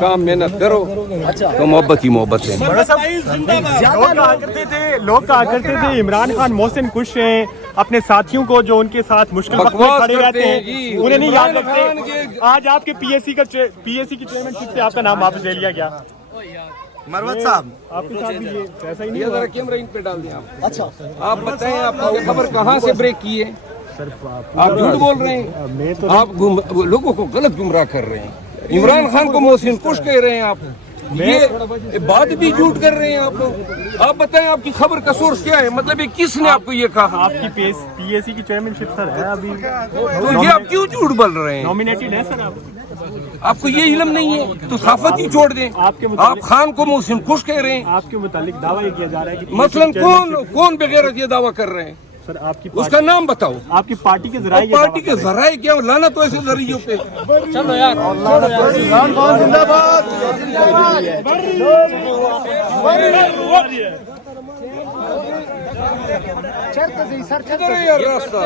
काम मेहनत करो तो मोहब्बत ही मोहब्बत है। लोग कहा करते थे इमरान खान मोहसिन खुश हैं, अपने साथियों को जो उनके साथ मुश्किल वक्त में बकवास खड़े करते रहते हैं हैं जी। उन्हें नहीं याद इमरान खान रखते। आज आपके पीएससी की चेयरमैनशिप से आपका नाम वापस ले लिया गया। मरवत साहब आपके साथ भी ये ऐसा ही नहीं ये हुआ? जरा कैमरा इन पे डाल दें आप। अच्छा आप बताएं आपने ये खबर कहाँ से ब्रेक की है? आप झूठ बोल रहे हैं, मैं तो आप लोगों को गलत गुमराह कर रहे हैं। इमरान खान को मोहसिन कुश कह रहे हैं आप, ये बात भी झूठ कर रहे हैं आप लोग। आप बताएं आपकी खबर का सोर्स क्या है, मतलब ये किसने आपको ये कहा? आपकी पीएससी की चेयरमैनशिप सर है अभी, तो ये आप क्यों झूठ बोल रहे हैं? नॉमिनेटेड है सर आप। आपको ये इल्म नहीं है तो साफत ही छोड़ दें। आप खान को मोहसिन खुश कह रहे हैं, आपके मुतालिक दावा ये किया जा रहा है कि मसलन कौन बगैर ये दावा कर रहे हैं? सर आपकी उसका नाम बताओ। आपकी पार्टी के जराए ये पार्टी दावा के जराए क्या लाना तो ऐसे जरियों पे। चलो यार यार रास्ता